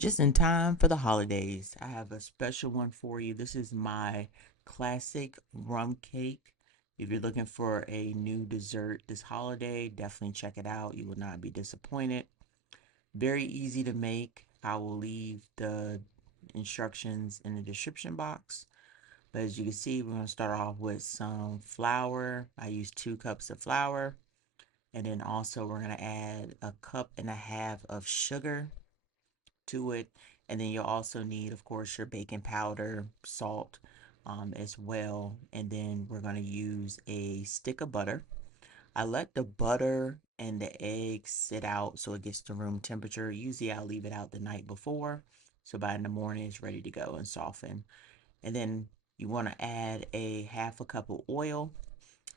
Just in time for the holidays, I have a special one for you. This is my classic rum cake. If you're looking for a new dessert this holiday, definitely check it out. You will not be disappointed. Very easy to make. I will leave the instructions in the description box. But as you can see, we're going to start off with some flour. I use 2 cups of flour. And then also we're going to add a cup and a half of sugar to it. And then you'll also need, of course, your baking powder, salt as well. And then we're going to use a stick of butter. I let the butter and the eggs sit out so it gets to room temperature. Usually I'll leave it out the night before. So by in the morning it's ready to go and soften. And then you want to add a half a cup of oil.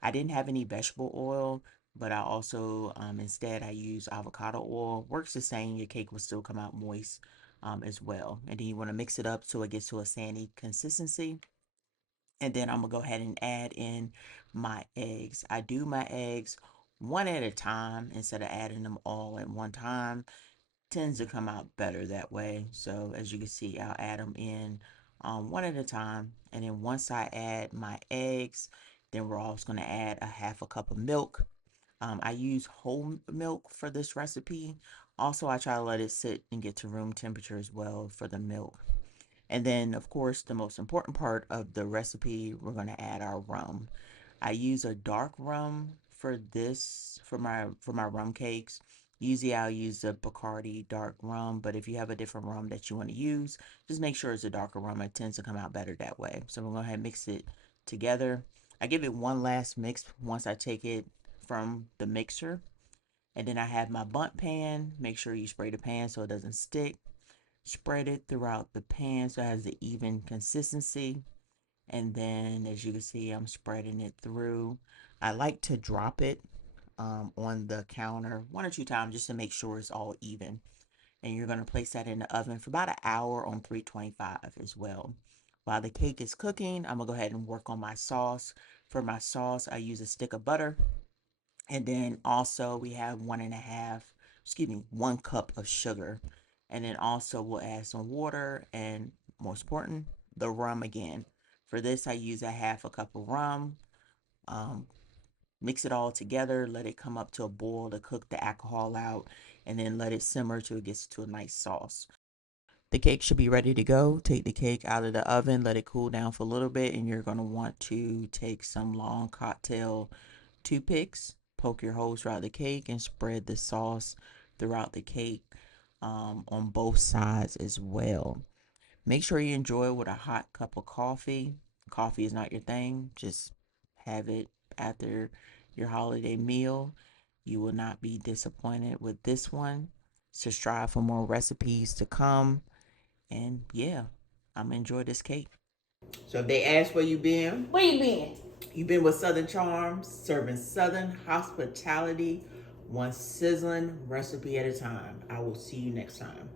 I didn't have any vegetable oil, but I also instead I use avocado oil. Works the same. Your cake will still come out moist as well. And then you want to mix it up so it gets to a sandy consistency. And then I'm gonna go ahead and add in my eggs. I do my eggs one at a time instead of adding them all at one time. Tends to come out better that way. So as you can see, I'll add them in one at a time. And then once I add my eggs, then we're also going to add a half a cup of milk. I use whole milk for this recipe. Also, I try to let it sit and get to room temperature as well for the milk. And then, of course, the most important part of the recipe, we're going to add our rum. I use a dark rum for this, for my rum cakes. Usually I'll use the Bacardi dark rum, but if you have a different rum that you want to use, just make sure it's a darker rum. It tends to come out better that way. So we're going to go ahead and mix it together. I give it one last mix once I take it from the mixer. And then I have my bundt pan. Make sure you spray the pan so it doesn't stick. Spread it throughout the pan so it has an even consistency. And then as you can see, I'm spreading it through. I like to drop it on the counter 1 or 2 times just to make sure it's all even. And you're going to place that in the oven for about an hour on 325 as well. While the cake is cooking, I'm going to go ahead and work on my sauce. For my sauce, I use a stick of butter. And then also we have 1 cup of sugar. And then also we'll add some water and most important, the rum again. For this, I use a half a cup of rum. Um, Mix it all together, let it come up to a boil to cook the alcohol out, and then let it simmer till it gets to a nice sauce. The cake should be ready to go. Take the cake out of the oven, let it cool down for a little bit, and you're going to want to take some long cocktail toothpicks, poke your holes throughout the cake, and spread the sauce throughout the cake on both sides as well. Make sure you enjoy it with a hot cup of coffee. Coffee is not your thing, just have it after your holiday meal. You will not be disappointed with this one. So strive for more recipes to come. And yeah, I'm gonna enjoy this cake. So if they ask where you been, Where you been? you've been with Southern Charms, serving Southern hospitality, one sizzling recipe at a time. I will see you next time.